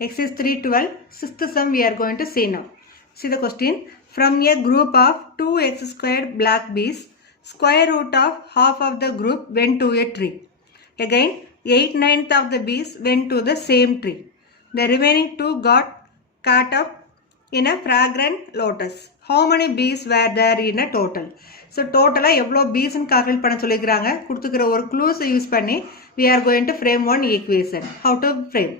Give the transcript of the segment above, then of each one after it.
Exercise 312, sixth sum we are going to see now. See the question. From a group of 2x squared black bees, square root of half of the group went to a tree. Again, 8/9 of the bees went to the same tree. The remaining two got caught up in a fragrant lotus. How many bees were there in a total? So total எவ்வளோ bees calculate பண்ண சொல்லிக்கிறாங்க. கொடுத்துக்கிற ஒரு clues use பண்ணி we are going to frame one equation. How to frame?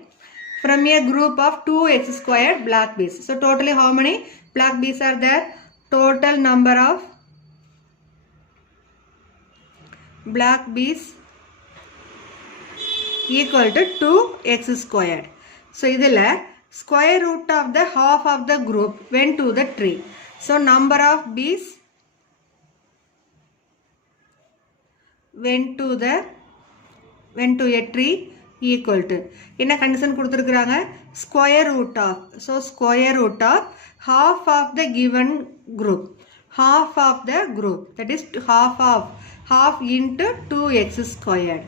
From a group of 2x squared black bees. So totally how many black bees are there? Total number of black bees equal to 2x squared. So idhila square root of the half of the group went to the tree. So number of bees went to a tree equal to என்ன condition கொடுத்துருக்குறாங்க square root of so square root of half of the given group that is half into 2x squared.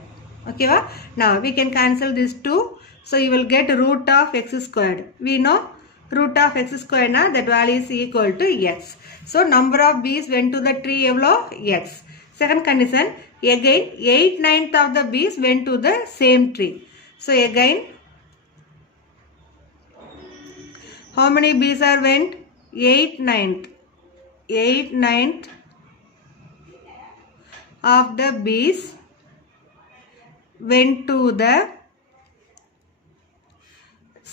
Okay va? Now we can cancel this 2, so you will get root of x squared. We know root of x squared na that value is equal to x. So number of bees went to the tree evlo x. Second condition, again 8/9 of the bees went to the same tree. So again, how many bees are went? 8/9 of the bees went to the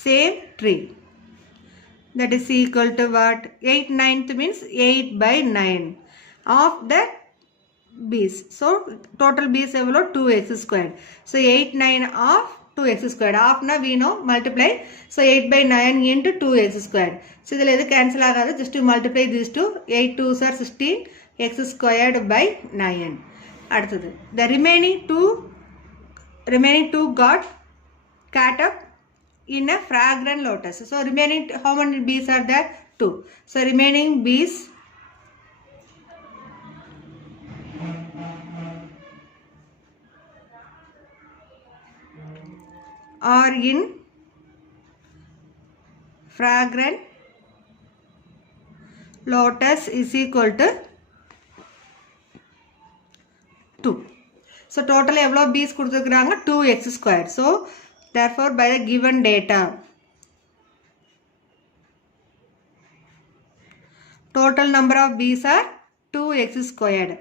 same tree. That is equal to what? 8/9 means 8/9 of the bees. So total bees evlo 2x squared. So 8/9 of 2x squared. Half na we know multiply. So 8/9 into 2x squared. So idhila edu cancel agadu, just to multiply these two. 8 2s are 16 x squared by 9. Aduthathu the remaining two got caught up in a fragrant lotus. So remaining how many bees are there? 2. So remaining bees are in fragrant lotus is equal to 2. So total evlo bees கொடுத்துருக்காங்க 2x squared. So therefore by the given data total number of bees are 2x squared.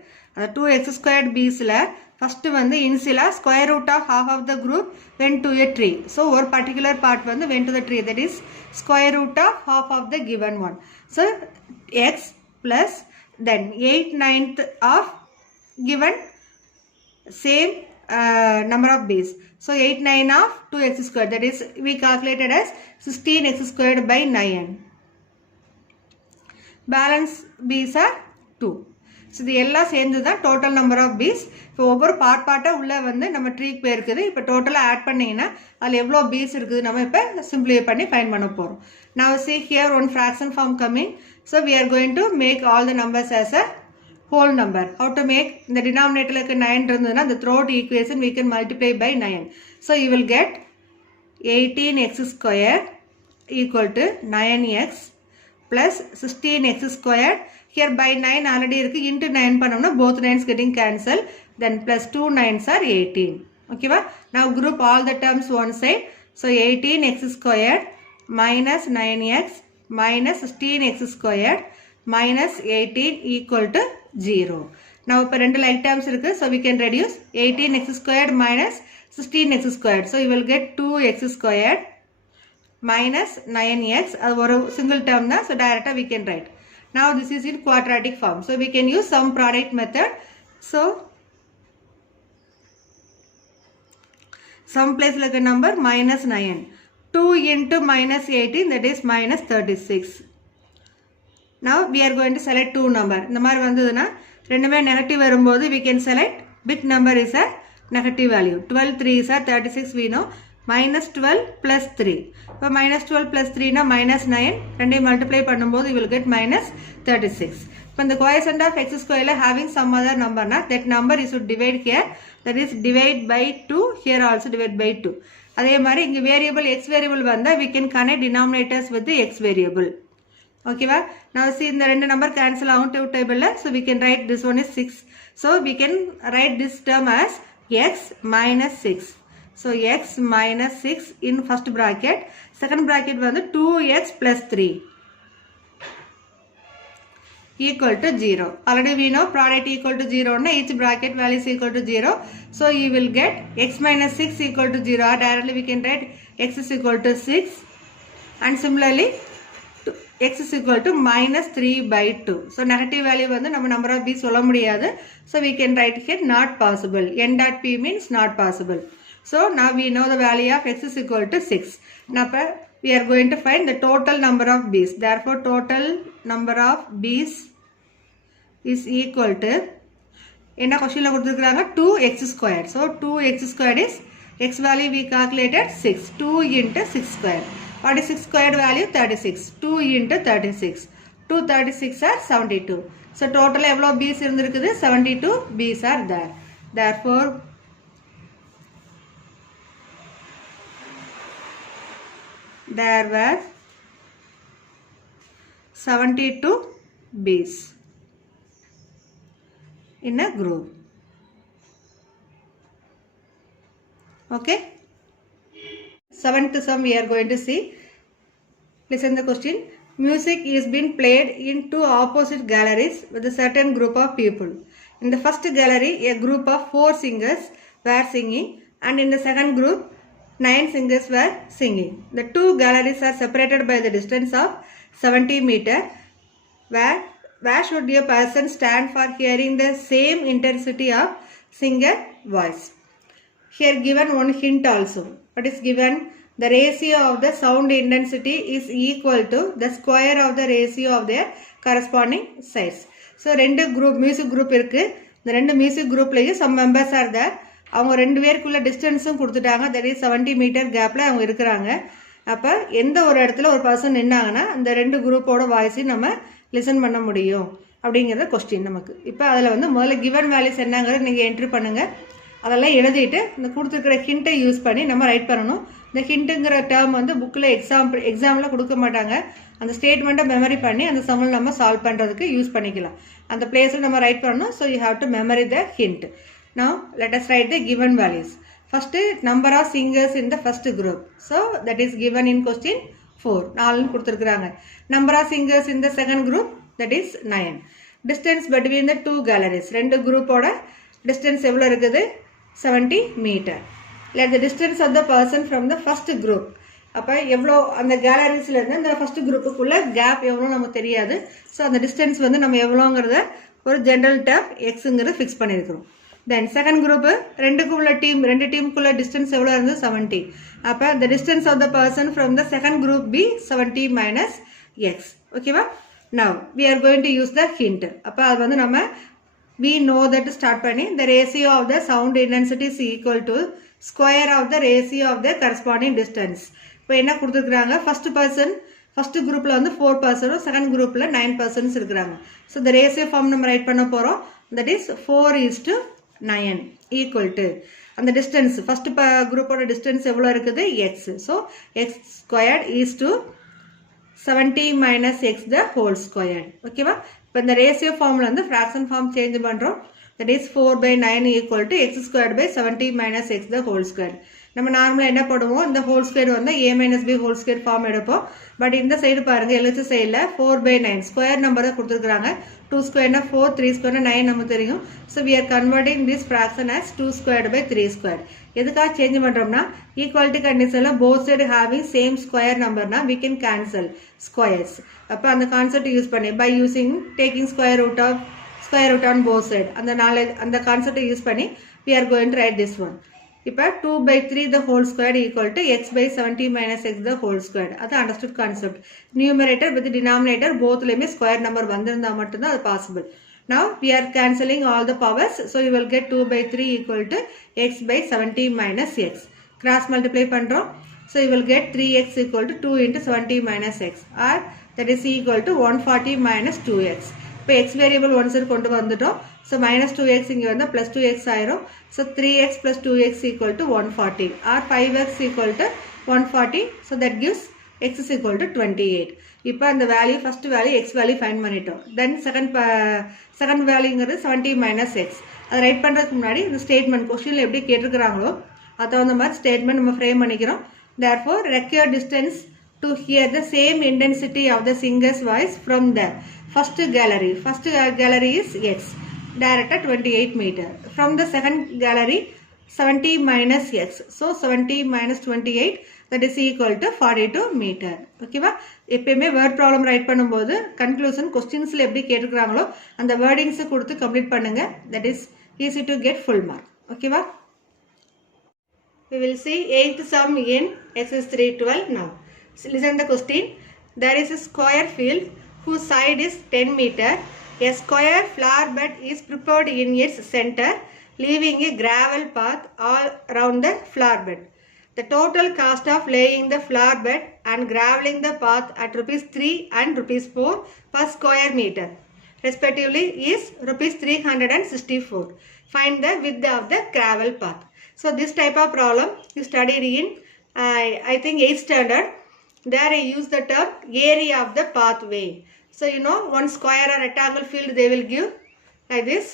The 2x squared bees la first வந்து initially square root of half of the group went to a tree. So ஒரு particular part வந்து went to the tree, that is square root of half of the given one. So x plus then 8/9 of given same number of bees. So 8/9 of 2x squared, that is we calculated as 16x squared by 9. Balance bees are 2. So இது எல்லாம் சேர்ந்து தான் total number of piece. இப்போ ஒவ்வொரு பார்ட்டாக உள்ளே வந்து நம்ம ட்ரீக்கு போயிருக்குது. இப்போ டோட்டலாக ஆட் பண்ணிங்கன்னா அதில் எவ்வளோ பீஸ் இருக்குது நம்ம இப்போ சிம்பிளிஃபை பண்ணி ஃபைண்ட் பண்ண போகிறோம். Now see here one fraction form coming. So we are going to make all the numbers as a whole number. How to make? இந்த டினாமினேட்டருக்கு 9 இருந்ததுன்னா the throughout equation we can multiply by 9. So you will get 18x squared equal to 9x plus 16x squared. Here by 9 already irukku, into 9 panamna both 9s getting cancelled, then plus 2 9s are 18. Okay va? Now group all the terms one side. So 18x squared minus 9x minus 16x squared minus 18 equal to 0. Now இப்ப ரெண்டு like terms இருக்கு, so we can reduce 18x squared minus 16x squared. So you will get 2x squared minus 9x. அது ஒரு single term தான், so direct we can write. Now this is in quadratic form, so we can use sum product method. So sum place like a number minus 9. 2 into minus 18, that is minus 36. Now we are going to select two number. இந்த மாதிரி வந்ததுன்னா ரெண்டுமே negative வரும்போது we can select big number is a negative value. 12 3 is a 36 we know. minus 12 plus 3. இப்போ minus 12 plus 3 na minus 9. ரெண்டையும் multiply பண்ணும்போது you will get minus 36. இப்போ இந்த coefficient of x square having some other number na, that number you should divide here, that is divide by 2, here also divide by 2. அதே மாதிரி இங்கே variable X variable வந்தால் we can connect denominators with the x variable. ஓகேவா? now see இந்த ரெண்டு number cancel ஆகும் two டேபிளில். so we can write this one is 6. so we can write this term as x minus 6. so x minus 6 in first bracket. second bracket வந்து 2x plus 3 equal to 0. already we know product equal to 0 na each bracket value is equal to 0. so you will get x minus 6 equal to 0, or directly we can write x is equal to 6, and similarly x is equal to minus 3 by 2. so negative value வந்து நம்ம number of b சொல்ல முடியாது. so we can write here not possible. n dot p means not possible. so now we know the value of x is equal to 6. now we are going to find the total number of b's. therefore total number of b's is equal to என்ன கொஸ்டின்ல கொடுத்திருக்காங்க 2x squared. so 2x squared is x value we calculated 6. 2 into 6 squared. what is 6 squared value? 36. 2 into 36. 2 36 are 72. so total எவ்வளோ b's இருந்திருக்குது? 72 b's are there. therefore there were 72 b's in a group. okay, seventh sum we are going to see. listen the question. music is being played in two opposite galleries with a certain group of people. in the first gallery a group of 4 singers were singing, and in the second group 9 singers were singing. the two galleries are separated by the distance of 70 meters. where should a person stand for hearing the same intensity of singer voice? here given one hint also. what is given? the ratio of the sound intensity is equal to the square of the ratio of their corresponding sides. so ரெண்டு group music group இருக்கு. இந்த ரெண்டு music groupலயும் some members are there. அவங்க ரெண்டு பேருக்குள்ள டிஸ்டன்ஸும் கொடுத்துட்டாங்க. that is 70 metre கேப்பில் அவங்க இருக்கிறாங்க. அப்போ எந்த ஒரு இடத்துல ஒரு பர்சன் நின்னாங்கன்னா அந்த ரெண்டு குரூப்போட வாய்ஸையும் நம்ம லிசன் பண்ண முடியும் அப்படிங்கிறத கொஸ்டின் நமக்கு. இப்போ அதில் வந்து முதல்ல கிவன் வேல்யூஸ் என்னங்கிறத நீங்கள் என்ட்ரி பண்ணுங்கள். அதெல்லாம் எழுதிட்டு இந்த கொடுத்துருக்கிற ஹிண்ட்டை யூஸ் பண்ணி நம்ம ரைட் பண்ணணும். இந்த ஹிண்ட்டுங்கிற டேர்ம் வந்து புக்கில் எக்ஸாமில் கொடுக்க மாட்டாங்க. அந்த ஸ்டேட்மெண்ட்டை மெமரி பண்ணி அந்த சம்மில் நம்ம சால்வ் பண்ணுறதுக்கு யூஸ் பண்ணிக்கலாம். அந்த பிளேஸில் நம்ம ரைட் பண்ணணும். So you have to memory the hint. now let us write the given values. first number of singers in the first group. so that is given in question 4. 4 கொடுத்திருக்காங்க. number of singers in the second group, that is 9. distance between the two galleries. ரெண்டு குரூப்போட distance எவ்வளோ இருக்குது? 70 meter. let the distance of the person from the first group. அப்போ எவ்வளோ அந்த கேலரிஸ்லேருந்து அந்த first குரூப்புக்குள்ள gap எவ்வளோ நமக்கு தெரியாது. ஸோ அந்த டிஸ்டன்ஸ் வந்து நம்ம எவ்வளோங்கிறத ஒரு ஜென்ரல் டேப் எக்ஸுங்கிறத ஃபிக்ஸ் பண்ணியிருக்கிறோம். தென் செகண்ட் குரூப்பு ரெண்டு டீமுக்குள்ள டிஸ்டன்ஸ் எவ்வளோ இருந்து? 70. அப்போ the distance of the person from the second group be 70 minus x. ஓகேவா? now we are going to use the hint. அப்போ அது வந்து நம்ம we know that ஸ்டார்ட் பண்ணி the ratio of the sound intensity is equal to square of the ratio of the corresponding distance. இப்போ என்ன கொடுத்துருக்குறாங்க? First குரூப்பில் வந்து 4 பர்சனும் செகண்ட் குரூப்பில் 9 பர்சன்ஸ் இருக்கிறாங்க. ஸோ the ratio ஃபார்ம் நம்ம ரைட் பண்ண போகிறோம். that is 4:9 equal to அந்த டிஸ்டன்ஸ் ஃபர்ஸ்ட் குரூப்போட டிஸ்டன்ஸ் எவ்வளோ இருக்குது? X. So x squared is to 70 minus x the whole squared. ஓகேவா? இப்போ இந்த ரேஷியோ ஃபார்மில் வந்து ஃப்ராக்ஷன் ஃபார்ம் சேஞ்ச் பண்ணுறோம். That is 4/9 equal to x squared by 70 minus x the whole square. நம்ம நார்மலாக என்ன போடுவோம்? இந்த ஹோல் ஸ்கொயர் வந்து a minus B whole square form எடுப்போம். பட் இந்த சைடு பாருங்கள், எழுத்து சைடில் 4/9 ஸ்கொயர் நம்பரை கொடுத்துருக்குறாங்க. 2 ஸ்கொயர்னா 4, 3 ஸ்கொயர்னா 9 நமக்கு தெரியும். So we are converting this fraction as 2 squared by 3 square. எதுக்காக சேஞ்ச் பண்ணுறோம்னா ஈக்குவாலிட்டி கண்டிஷனில் both side having same square நம்பர்னா வி கேன் கேன்சல் ஸ்கொயர்ஸ். அப்போ அந்த கான்செப்ட் யூஸ் பண்ணி by using taking square root on both side அந்த கான்செப்டை use பண்ணி we are going to write this one. இப்போ 2/3 the whole squared equal to x by 70 minus x the whole squared. அது understood concept. Numerator with denominator bothலையுமே square number வந்திருந்தால் மட்டும்தான் அது possible. Now we are cancelling all the powers. So you will get 2/3 equal to x by 70 minus x. Cross multiply பண்ணுறோம். So you will get 3x equal to 2 into 70 minus x, or that is equal to 140 minus 2x. இப்போ x variable one side கொண்டு வந்துட்டோம். So -2x இங்கே வந்தால் +2x ஆயிரும். So 3x + 2x = 140 or 5x = 140. So that gives x is equal to 28. இப்போ அந்த value first value x value find பண்ணிட்டோம். Then second வேல்யூங்கிறது 70 - x. அதை ரைட் பண்ணுறதுக்கு முன்னாடி இந்த ஸ்டேட்மெண்ட் கொஸ்டினில் எப்படி கேட்டிருக்கிறாங்களோ அது தகுந்த மாதிரி ஸ்டேட்மெண்ட் நம்ம ஃப்ரேம் பண்ணிக்கிறோம். therefore required distance to hear the same intensity of the singer's voice from the first gallery. First gallery is x, direct at 28 meter. From the second gallery 70 - x. So 70 - 28 that is equal to 42 meter. ஓகேவா? எப்பயுமே word problem right பண்ணும்போது conclusion கொஸ்டின்ஸில் எப்படி கேட்டிருக்கிறாங்களோ அந்த வேர்டிங்ஸை கொடுத்து complete பண்ணுங்க. That is easy to get full mark. ஓகேவா? We will see 8th sum in exercise 312 now. So listen the question. There is a square field whose side is 10 meter. A square flower bed is prepared in its center, leaving a gravel path all around the flower bed. The total cost of laying the flower bed and graveling the path at ₹3 and ₹4 per square meter respectively is ₹364. Find the width of the gravel path. So this type of problem you studied in I think 8th standard. There I use the term area of the pathway. So you know one square or rectangle field they will give like this.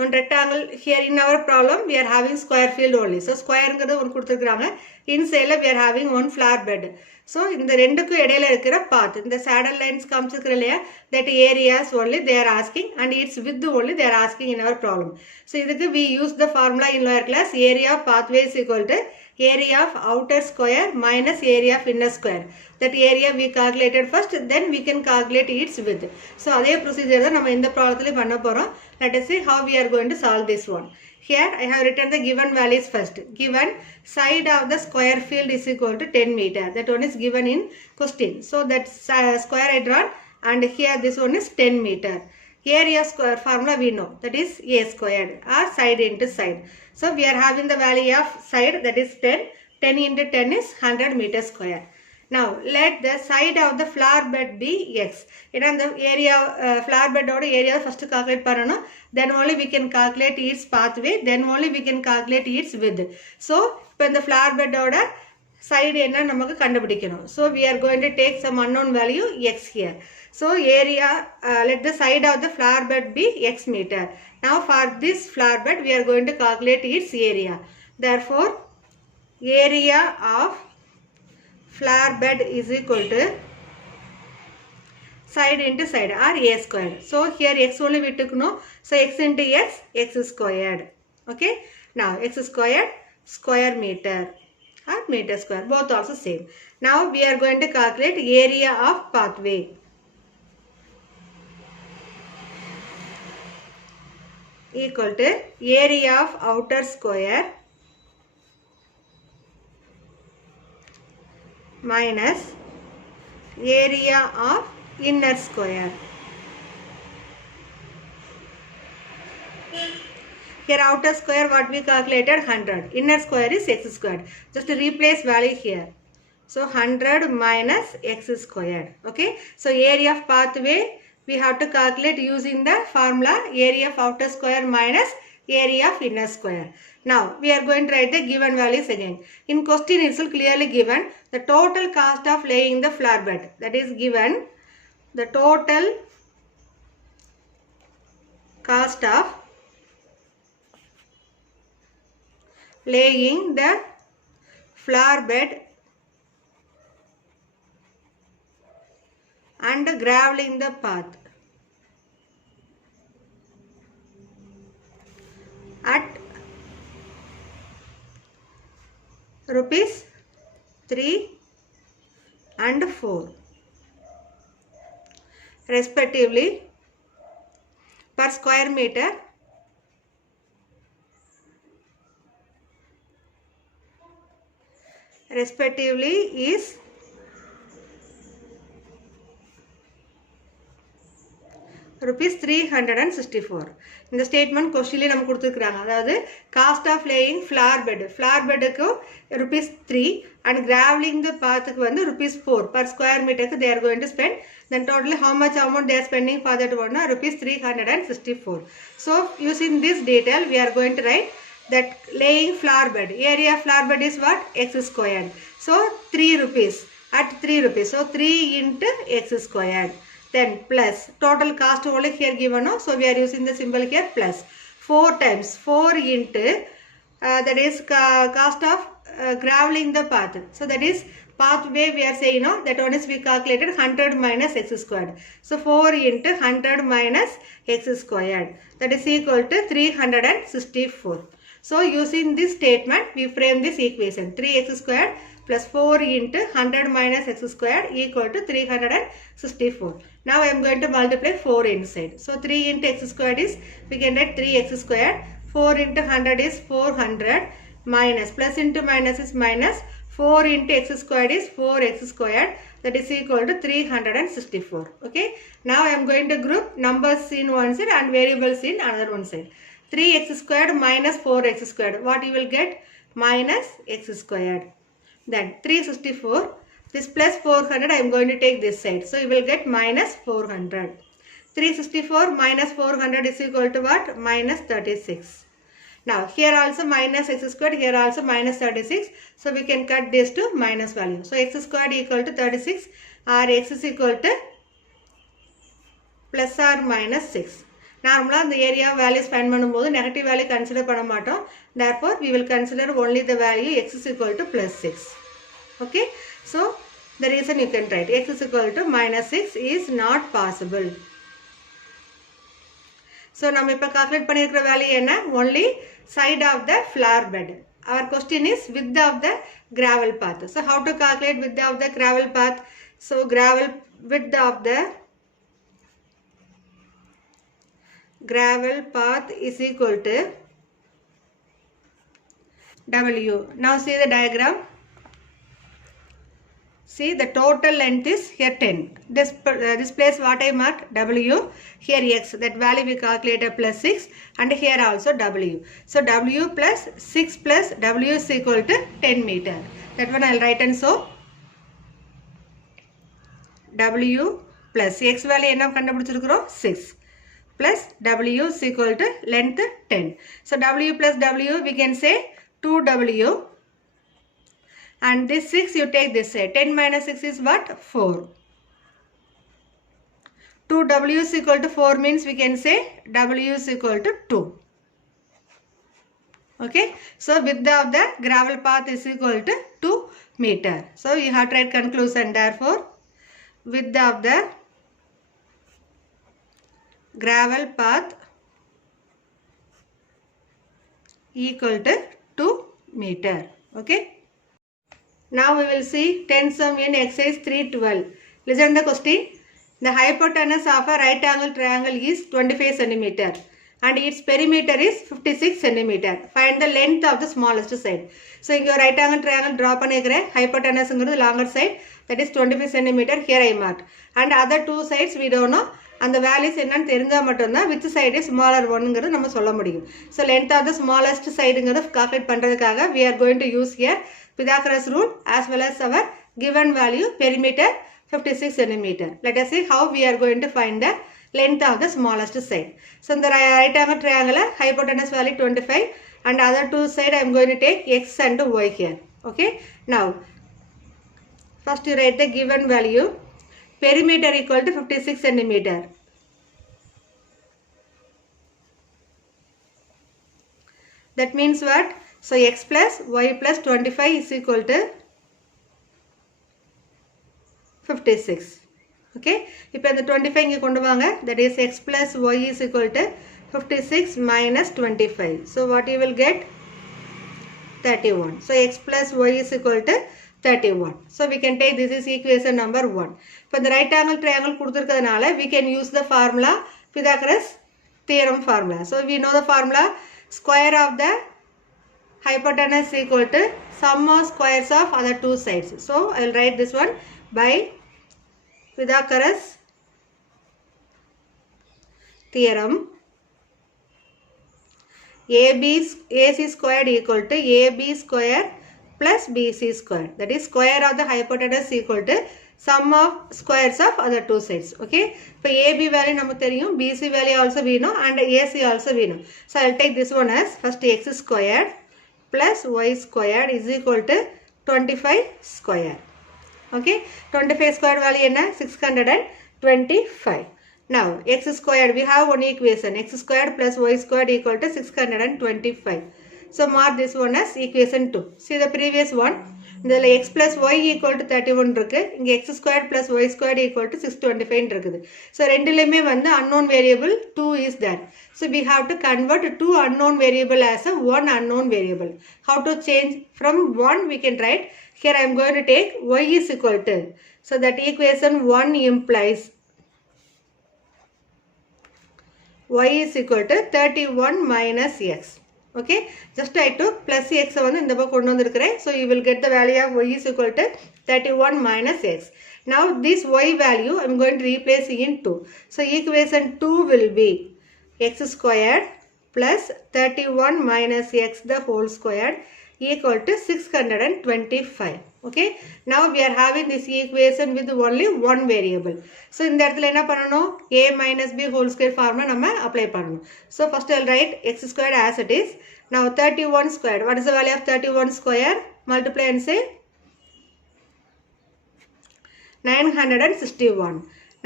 One rectangle here in our problem we are having square field only. So square ங்கிறது ஒன்னு கொடுத்திருக்காங்க. Inside we are having one flower bed. So இந்த ரெண்டுக்கு இடையில இருக்கிற path இந்த saddle lines காமிச்சிருக்கிற இல்லையா that areas only they are asking and its width only they are asking in our problem. So இதுக்கு we use the formula in lower class. Area of pathway is equal to area of outer square minus area of inner square. That area we calculated first, then we can calculate its width. So அதே procedure தான் நம்ம இந்த ப்ராப்ளத்துல பண்ண போறோம். Let us see how we are going to solve this one. Here I have written the given values first. Given side of the square field is equal to 10 meter. That one is given in question. So that square I drawn and here this one is 10 meter. Area square formula we know, that is a squared or side into side. So we are having the value of side, that is 10. 10 into 10 is 100 meter square. Now let the side of the flower bed be x. ஏன்னா the area flower bed ஓட area first calculate பண்ணனும். Then only we can calculate its pathway. Then only we can calculate its width. So இப்போ இந்த flower bed ஓட side என்ன நமக்கு கண்டுபிடிக்கணும். So we are going to take some unknown value x here. So area let the side of the flower bed be x meter. Now for this flower bed we are going to calculate its area. Therefore area of flower bed is equal to side into side or a squared. So here x only we took no. So x into x squared. Okay. Now x squared square meter or meter square, both also same. Now we are going to calculate area of pathway. Equal to area of outer square minus area of inner square. Here outer square what we calculated 100. Inner square is x squared. Just to replace value here. So 100 minus x squared. Okay. So area of pathway we have to calculate using the formula area of outer square minus area of inner square. Now we are going to write the given values again. In question itself clearly given the total cost of laying the flower bed. That is given the total cost of laying the flower bed and graveling the path at ₹3 and 4 respectively per square meter respectively is rupees 364. இந்த statement கொஸ்டின்ல நம்ம கொடுத்துருக்காங்க. அதாவது cost of laying flower பெட்டுக்கு rupees 3 and graveling the pathக்கு வந்து rupees 4 per square meterக்கு they are going to spend. Then totally how much amount they are spending for that one? Rupees 364. So using this detail we are going to write that laying flower bed. Area of flower bed is what? X squared. So 3 rupees at 3 rupees. So 3 into x squared. Then plus total cost only here given. No? So we are using the symbol here plus 4 times 4 into that is cost of graveling the path. So that is pathway we are saying no, that one is we calculated 100 minus x squared. So 4 into 100 minus x squared, that is equal to 364. So using this statement we frame this equation 3x squared plus 4 into 100 minus x squared equal to 364. Now I am going to multiply 4 inside. So 3 into x squared is, we can write 3x squared, 4 into 100 is 400 minus plus into minus is minus, 4 into x squared is 4x squared, that is equal to 364. Okay. Now I am going to group numbers in one side and variables in another one side. 3x squared minus 4x squared. What you will get? Minus x squared. Then 364. This plus 400 I am going to take this side. So you will get minus 400. 364 minus 400 is equal to what? Minus 36. Now here also minus x squared, here also minus 36. So we can cut this to minus value. So x squared equal to 36 or x is equal to plus or minus 6. Normally the area value spend பண்ணும்போது negative value consider பண்ண மாட்டோம். Therefore we will consider only the value x is equal to plus 6. Okay. So the reason you can write x is equal to minus 6 is not possible. So நம்ம இப்ப calculate பண்ணிருக்கிற value என்ன? Only side of the flower bed. Our question is width of the gravel path. So how to calculate width of the gravel path? So width of the gravel path is equal to W. Now see the diagram. See the total length is here 10. This place what I marked W, here x, that value we calculated plus 6 and here also W. So W plus 6 plus W is equal to 10 meter. That one I will write and so W plus x value என்ன கண்டுபிடிச்சிருக்கிறோம் 6 plus W is equal to length 10. So W plus W we can say 2W. And this 6 you take this side. 10 minus 6 is what? 4. 2W is equal to 4 means we can say W is equal to 2. Okay. So width of the gravel path is equal to 2 meter. So you have to write conclusion. Therefore width of the gravel path equal to 2 meter. Okay. Now we will see 10 sum in exercise 312. Listen the question. The hypotenuse of a right angle triangle is 25 cm and its perimeter is 56 cm. Find the length of the smallest side. So in your right angle triangle draw பண்ணிக்கிறே hypotenuse ங்கிறது longer side, that is 25 cm. Here I marked. And other two sides we don't know. And the values என்னன்னு தெரிஞ்சா மட்டும்தான் which side is smaller one ங்கிறது நம்ம சொல்ல முடியும். So length of the smallest side ங்கிறது calculate பண்றதுக்காக we are going to use here Pythagoras rule as well as our given value perimeter 56 cm. Let us see how we are going to find the length of the smallest side. So in the right angle triangle hypotenuse value 25 and other two side I am going to take x and y here. Okay. Now first you write the given value. Perimeter equal to 56 cm. That means what? So x plus y plus 25 is equal to 56. Okay. இப்போ இந்த 25 இங்க கொண்டு வாங்க. That is x plus y is equal to 56 minus 25. So what you will get? 31. So x plus y is equal to 31. So we can take this is equation number 1. For the right angle triangle கொடுத்திருக்கிறதுனால we can use the formula Pythagoras theorem formula. So we know the formula square of the hypotenuse equal to sum of squares of other two sides. So I will write this one by Pythagoras theorem, AC squared equal to AB square plus BC square. That is square of the hypotenuse equal to sum of squares of other two sides. Okay. So AB value namakku theriyum, BC value also we know, and AC also we know. So I'll take this one as first x squared plus y squared is equal to 25 square. Okay. 25 square value enna 625. Now x squared, we have one equation, x squared plus y squared equal to 625. So mark this one as equation 2. See the previous one, the x plus y equal to 31 இருக்கு, இங்க x squared plus y squared equal to 625 இருக்குது. So ரெண்டிலுமே வந்து unknown variable 2 is there. So we have to convert 2 unknown variable as a one unknown variable. How to change? From 1 we can write, here I am going to take y is equal to, so that equation 1 implies y is equal to 31 minus x. Okay, just I took plus x வந்து இந்த பக்கம் கொண்டு வந்திருக்கிறேன். So you will get the value of y is equal to 31 minus x. Now this y value I am going to replace in 2. So equation 2 will be x squared plus 31 minus x the whole squared equal to 625. Okay, now we are having this equation with only one variable. So இந்த இடத்துல என்ன பண்ணணும், a minus b whole square formula நம்ம apply பண்ணணும். So first I'll write x squared as it is. Now 31 squared, what is the value of 31 square? Multiply and say 961.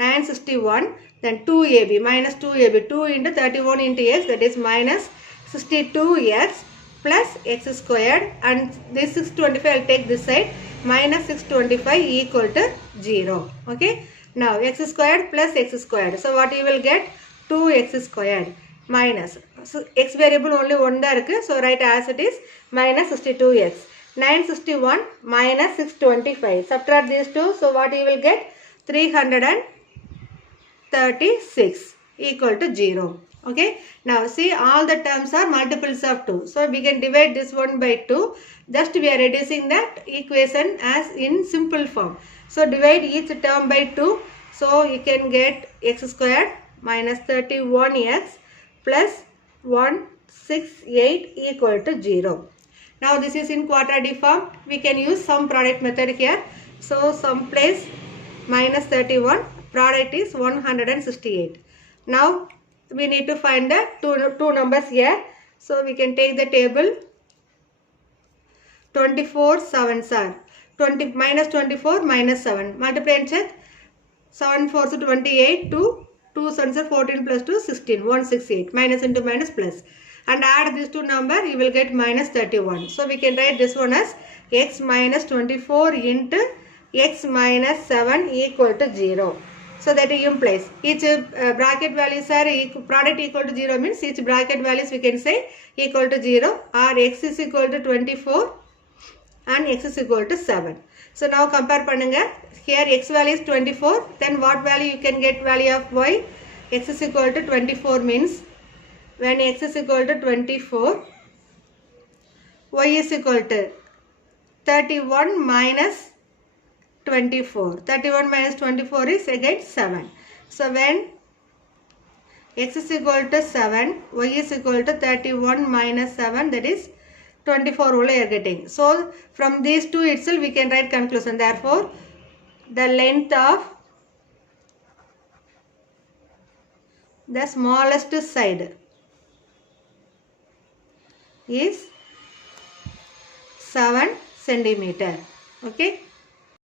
961, then 2ab minus 2ab, 2 into 31 into x, that is minus 62x plus x squared, and this 625 I'll take this side, minus 625 equal to 0. Okay, now x squared plus x squared, so what you will get, 2x squared minus, so x variable only one da irukku, so write as it is, minus 62x. 961 minus 625, subtract these two, so what you will get, 336 equal to 0. Okay, now see all the terms are multiples of 2, so we can divide this one by 2. Just we are reducing that equation as in simple form. So divide each term by 2, so you can get x squared minus 31x plus 168 equal to 0. Now this is in quadratic form, we can use sum product method here. So sum place minus 31, product is 168. Now we need to find the two numbers here. So we can take the table, 24 7s are 20 minus 24 minus 7, multiply and check, 7 4 is 28, 2 7s are 14 plus 2 16, 168, minus into minus plus, and add these two number, you will get minus 31. So we can write this one as x minus 24 into x minus 7 equal to 0. So that implies each bracket values are product equal to 0, means each bracket values we can say equal to 0, or x is equal to 24 and x is equal to 7. So now compare pannunga, here x value is 24, then what value you can get value of y, x is equal to 24 means when x is equal to 24, y is equal to 31 minus 24. 31 minus 24 is again 7. So when x is equal to 7, y is equal to 31 minus 7, that is 24 only you are getting. So from these two itself we can write conclusion. Therefore the length of the smallest side is 7 centimeter. Okay.